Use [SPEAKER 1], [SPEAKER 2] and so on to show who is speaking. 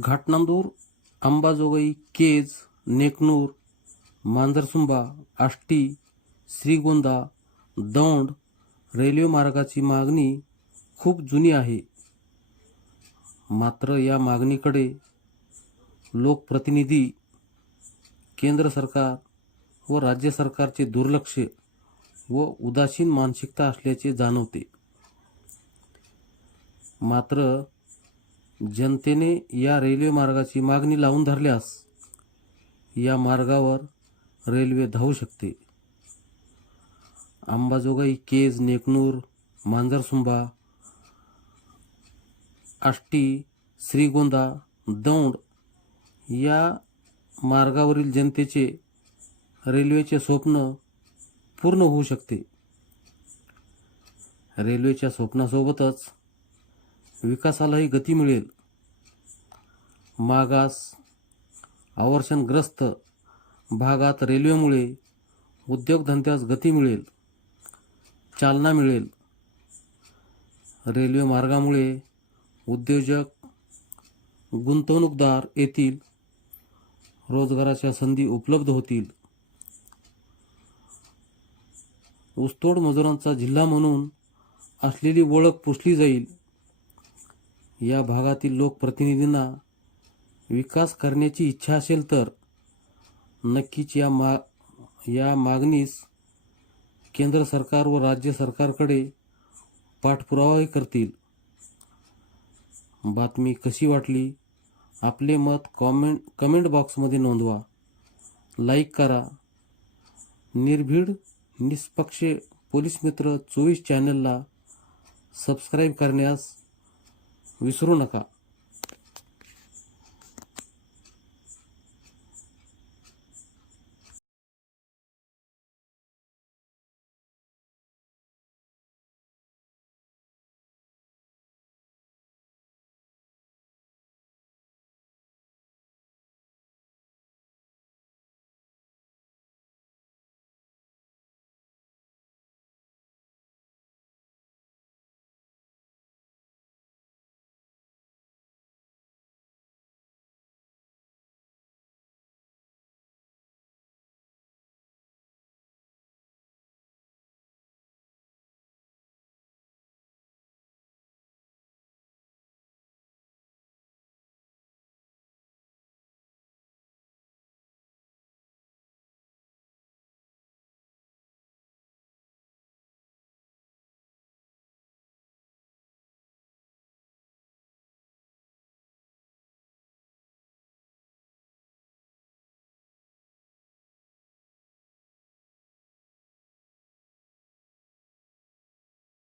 [SPEAKER 1] घाटनांदूर Ambajogai Kej Neknur Manjarsumba Ashti Shrigonda Daund railway मार्गाची मागणी खूप जुनी आहे. मात्र या मागणीकडे लोकप्रतिनिधी केंद्र सरकार व राज्य सरकारचे दुर्लक्ष व उदासीन मानसिकता असल्याचे जाणवते. मात्र जनतेने या रेल्वे मार्गाची मागणी लावून धरल्यास या मार्गावर रेल्वे धावू शकते. अंबाजोगाई केज नेकनूर मांजरसुंबा आष्टी श्रीगोंदा दौंड या मार्गावरील जनतेचे रेल्वेचे स्वप्न पूर्ण होऊ शकते. रेल्वेच्या स्वप्नासोबतच विकासालाही गती मिळेल. मागास आवर्षणग्रस्त भागात रेल्वेमुळे उद्योगधंद्यास गती मिळेल चालना मिळेल. रेल्वे मार्गामुळे उद्योजक गुंतवणूकदार येतील रोजगाराच्या संधी उपलब्ध होतील. ऊसतोड मजुरांचा जिल्हा म्हणून असलेली ओळख पुसली जाईल. या भागातील लोकप्रतिनिधींना विकास करण्याची इच्छा असेल तर नक्कीच या मा या मागणीस केंद्र सरकार व राज्य सरकारकडे पाठपुरावाही करतील. बातमी कशी वाटली? आपले मत कॉमेंट कमेंट बॉक्समध्ये नोंदवा. लाईक करा. निर्भीड निष्पक्ष पोलीस मित्र चोवीस चॅनलला सबस्क्राईब करण्यास विसरू नका.